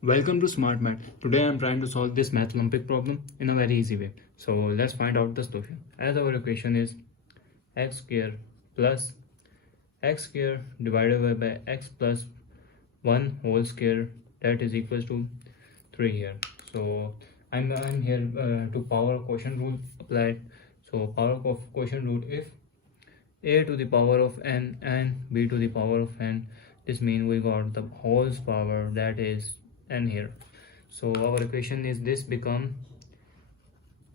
Welcome to Smart Math. Today I am trying to solve this math Olympic problem in a very easy way. So let's find out the solution. As our equation is x square plus x square divided by x plus 1 whole square, that is equals to 3 here. So I'm here to power quotient rule applied. So power of quotient rule, if a to the power of n and b to the power of n, this means we got the whole power, that is n here. So our equation is this become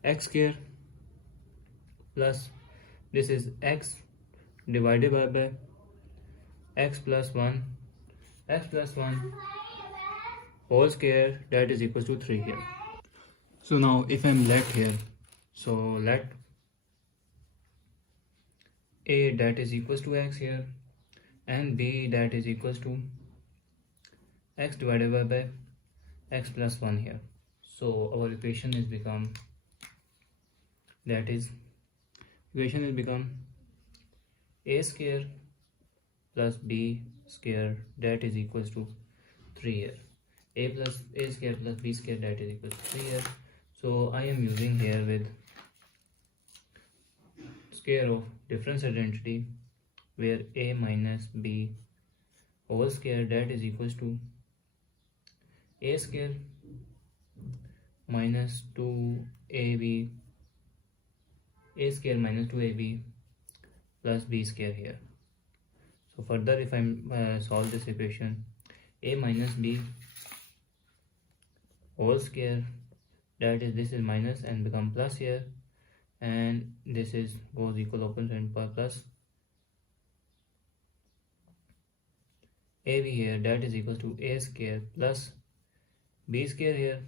x square plus this is x divided by x plus 1 whole square, that is equals to 3 here. So now if I'm let here, so let a that is equals to x here and b that is equals to x divided by x plus 1 here. So our equation is become, that is equation is become a square plus b square, that is equals to 3 here. A plus a square plus b square, that is equals to 3 here. So I am using here with square of difference identity, where a minus b whole square, that is equals to a square minus 2ab, a square minus 2ab plus b square here. So further if I solve this equation, a minus b whole square, that is this is minus and become plus here, and this is goes equal open and plus ab here, that is equals to a square plus b square here.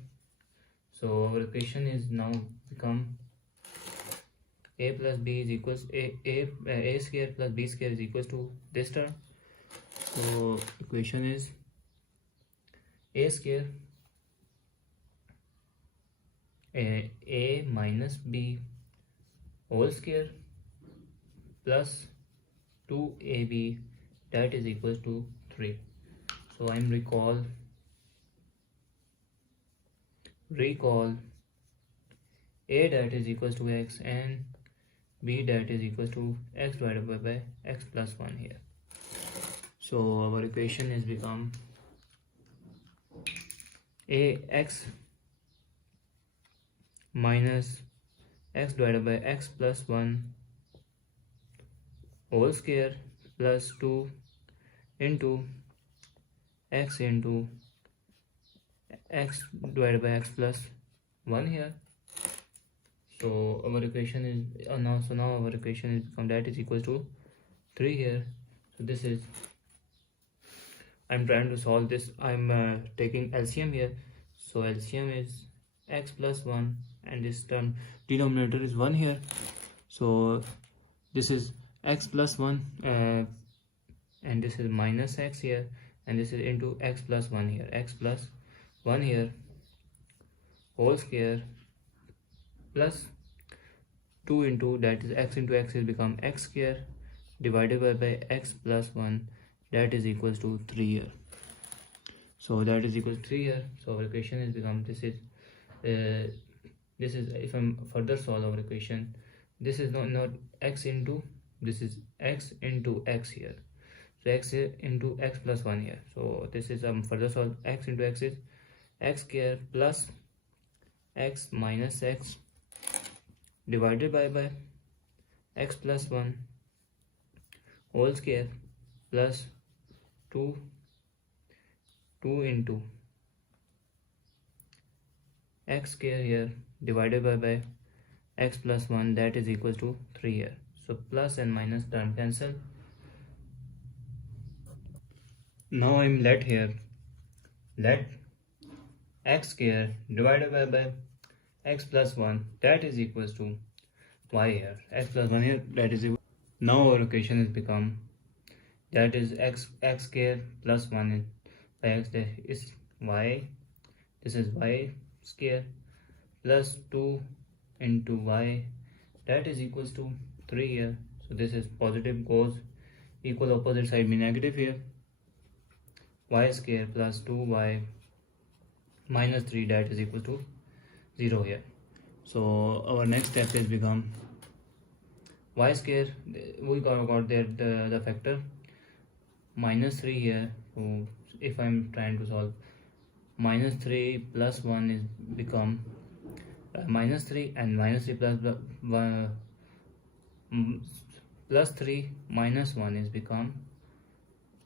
So our equation is now become a plus b is equals a square plus b square is equals to this term. So equation is a square a minus b whole square plus 2ab, that is equals to 3. So I'm recall a that is equals to x and b that is equals to x divided by x plus 1 here. So our equation is become a x minus x divided by x plus 1 whole square plus 2 into x divided by x plus 1 here. So our equation is now our equation is become, that is equals to 3 here. So this is, I'm trying to solve this, I'm taking LCM here. So LCM is x plus 1 and this term denominator is 1 here. So this is x plus 1 and this is minus x here, and this is into x plus 1 here, x plus 1 here whole square plus 2 into, that is x into x is become x square divided by x plus 1, that is equals to 3 here. So that is equals to 3 here. So our equation is become, this is if I'm further solve our equation, this is not x into, this is x into x here. So x into x plus 1 here. So this is further solve, x into x is x square plus x minus x divided by x plus 1 whole square plus 2 into x square here divided by x plus 1, that is equals to 3 here. So plus and minus term cancel. Now I'm let here, let x square divided by x plus 1, that is equals to y here, x plus 1 here, that is equal. Now our equation has become, that is x square plus 1 by x, that is y, this is y square plus 2 into y, that is equals to 3 here. So this is positive goes equal, opposite side be negative here, y square plus 2y minus 3 that is equal to 0 here. So our next step is become y square. We got that the factor minus 3 here. So if I'm trying to solve, minus 3 plus 1 is become minus 3, and minus 3 plus 3 minus 1 is become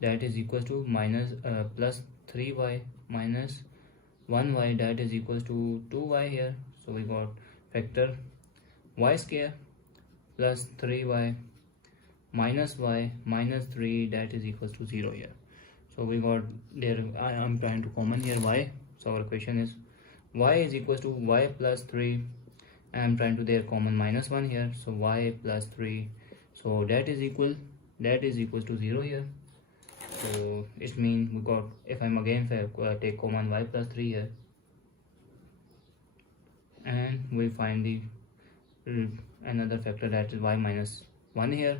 that is equal to minus plus 3y minus 1y that is equal to 2y here. So we got factor y square plus 3y minus y minus 3 that is equal to 0 here. So we got there, I am trying to common here y. So our question is y is equal to y plus 3. I am trying to there common minus 1 here. So y plus 3. So that is equal to 0 here. So it means we got, if I'm again take common y plus 3 here, and we find the another factor that is y minus 1 here,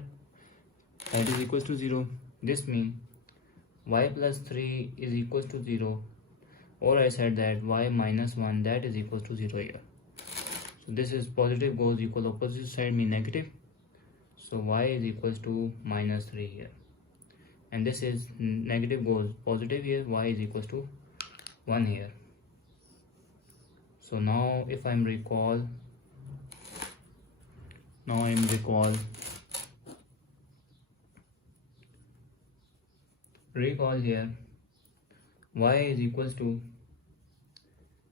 that is equal to 0. This means y plus 3 is equal to 0, or I said that y minus 1 that is equal to 0 here. So this is positive goes equal, opposite side mean negative. So y is equals to minus 3 here, and this is negative goes positive here, y is equals to 1 here. So now if I'm recall here, y is equals to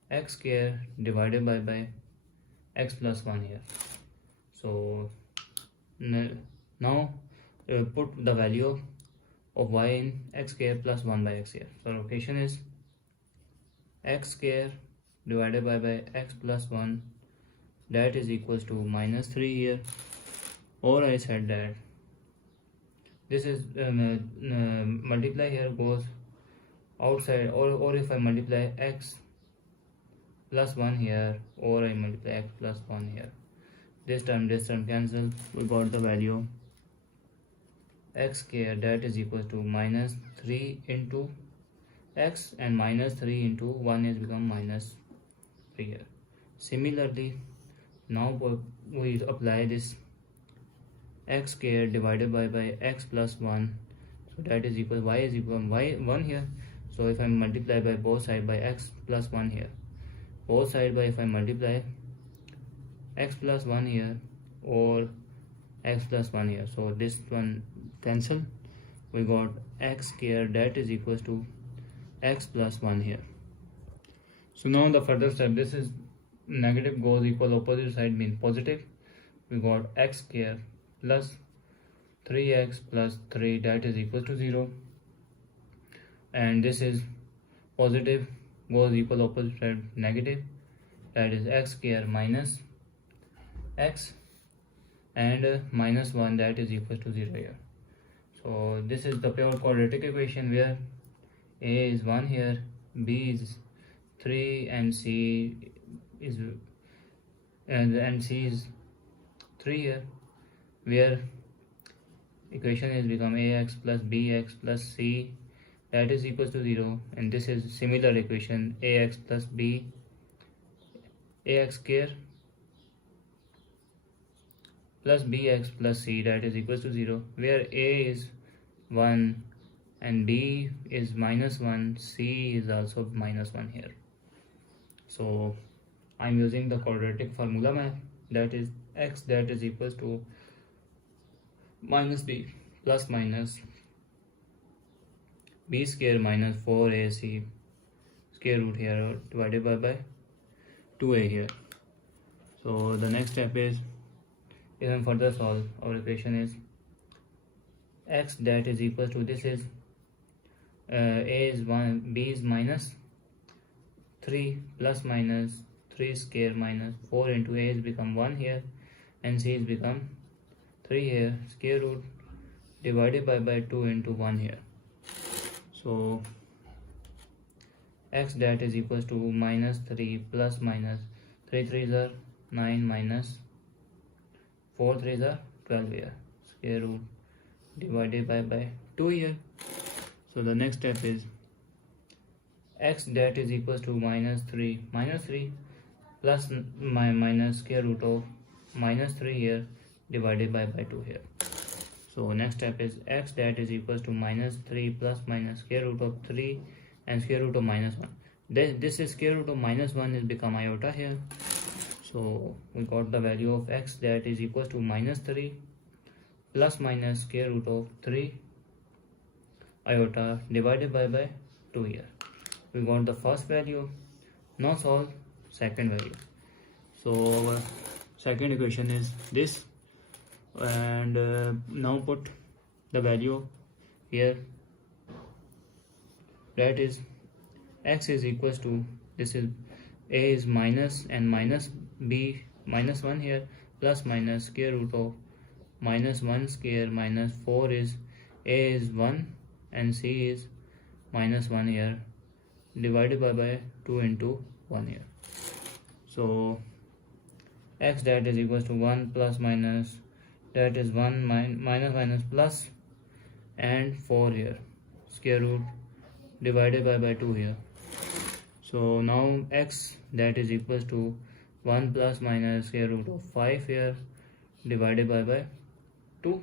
x square divided by x plus 1 here. So now put the value of y in x square plus 1 by x here. So our equation is x square divided by x plus 1 that is equals to minus 3 here, or I said that this is multiply here goes outside, or if I multiply x plus 1 here, or I multiply x plus 1 here, this term cancel. We got the value x square that is equal to minus 3 into x, and minus 3 into 1 is become minus 3 here. Similarly, now we apply this x square divided by x plus 1, so that is equal, y is equal y 1 here. So if I multiply by both side by x plus 1 here, both side by, if I multiply x plus 1 here or x plus 1 here, so this one cancel. We got x square that is equals to x plus 1 here. So now the further step, this is negative goes equal, opposite side means positive. We got x square plus 3x plus 3 that is equal to 0, and this is positive goes equal, opposite side negative, that is x square minus x and minus 1 that is equal to 0 here. So this is the pure quadratic equation where a is 1 here, b is 3, and c is c is 3 here, where equation is become ax plus bx plus c that is equals to 0, and this is similar equation ax plus b ax square plus bx plus c that is equals to 0, where a is 1 and b is minus 1, c is also minus 1 here. So I'm using the quadratic formula map, that is x that is equals to minus b plus minus b square minus 4ac square root here divided by 2a here. So the next step is, even further solve, our equation is x that is equals to, this is a is 1, b is minus 3 plus minus 3 square minus 4 into a is become 1 here, and c is become 3 here, square root divided by 2 into 1 here. So x that is equals to minus 3 plus minus 3 3s are 9 minus 4 3s are 12 here, square root divided by 2 here. So the next step is x that is equals to minus 3 plus minus square root of minus 3 here divided by 2 here. So next step is x that is equals to minus 3 plus minus square root of 3 and square root of minus 1. This is square root of minus 1 is become iota here. So we got the value of x that is equals to minus 3 plus minus square root of 3 iota divided by 2 here. We got the first value. Now solve second value. So our second equation is this, and now put the value here, that is x is equals to, this is a is minus and minus b minus 1 here plus minus square root of minus 1 square minus 4 is a is 1 and c is minus 1 here divided by 2 into 1 here. So x that is equals to 1 plus minus, that is 1 minus minus plus and 4 here square root divided by 2 here. So now x that is equals to 1 plus minus square root of 5 here divided by 2.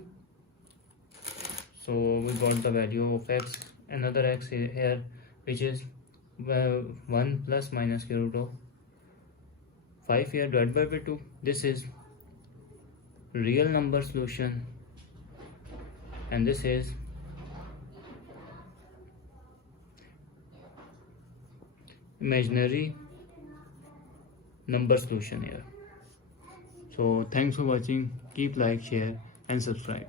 So we got the value of x, another x here, which is 1 plus minus square root of 5 here divided by 2. This is real number solution and this is imaginary number solution here. So thanks for watching. Keep like, share and subscribe.